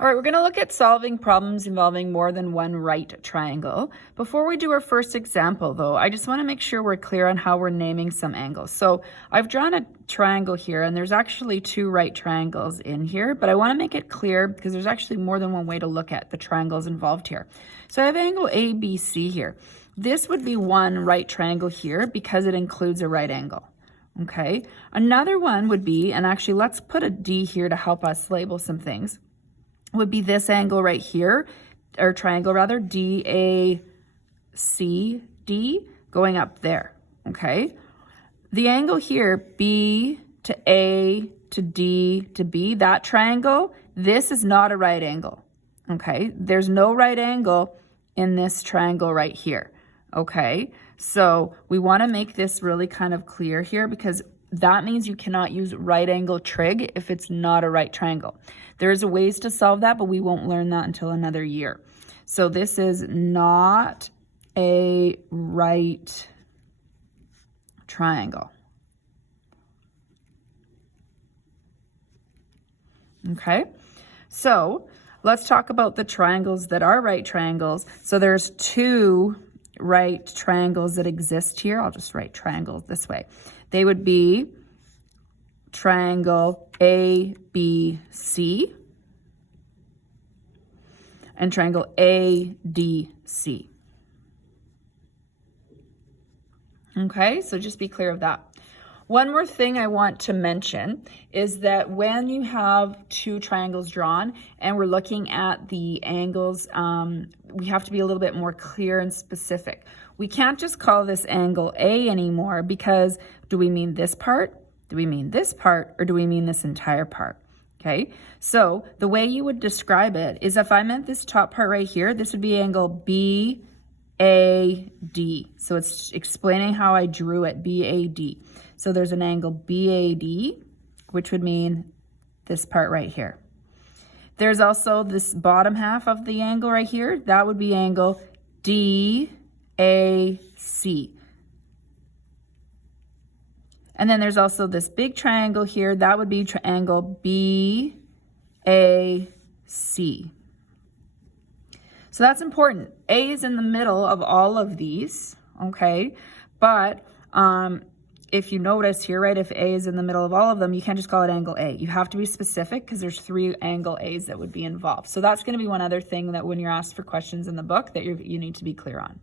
All right, we're going to look at solving problems involving more than one right triangle. Before we do our first example, though, I just want to make sure we're clear on how we're naming some angles. So I've drawn a triangle here, and there's actually two right triangles in here, but I want to make it clear because there's actually more than one way to look at the triangles involved here. So I have angle ABC here. This would be one right triangle here because it includes a right angle. Okay, another one would be, and actually let's put a D here to help us label some things, would be this angle right here, or triangle rather, DACD, going up there, okay? The angle here, B to A to D to B, that triangle, this is not a right angle, okay? There's no right angle in this triangle right here, okay? So we wanna make this really kind of clear here because that means you cannot use right angle trig if it's not a right triangle. There's ways to solve that, but we won't learn that until another year. So this is not a right triangle. Okay, so let's talk about the triangles that are right triangles. So there's two right triangles that exist here. I'll just write triangles this way. They would be triangle ABC and triangle ADC. Okay, so just be clear of that. One more thing I want to mention is that when you have two triangles drawn and we're looking at the angles, we have to be a little bit more clear and specific. We can't just call this angle A anymore because do we mean this part, do we mean this part, or do we mean this entire part? Okay, so the way you would describe it is if I meant this top part right here, this would be angle BAD. So it's explaining how I drew it, BAD. So there's an angle BAD, which would mean this part right here. There's also this bottom half of the angle right here. That would be angle DAC. And then there's also this big triangle here. That would be triangle BAC. So that's important. A is in the middle of all of these, okay? But if you notice here, right, if A is in the middle of all of them, you can't just call it angle A. You have to be specific because there's three angle A's that would be involved. So that's going to be one other thing that when you're asked for questions in the book that you need to be clear on.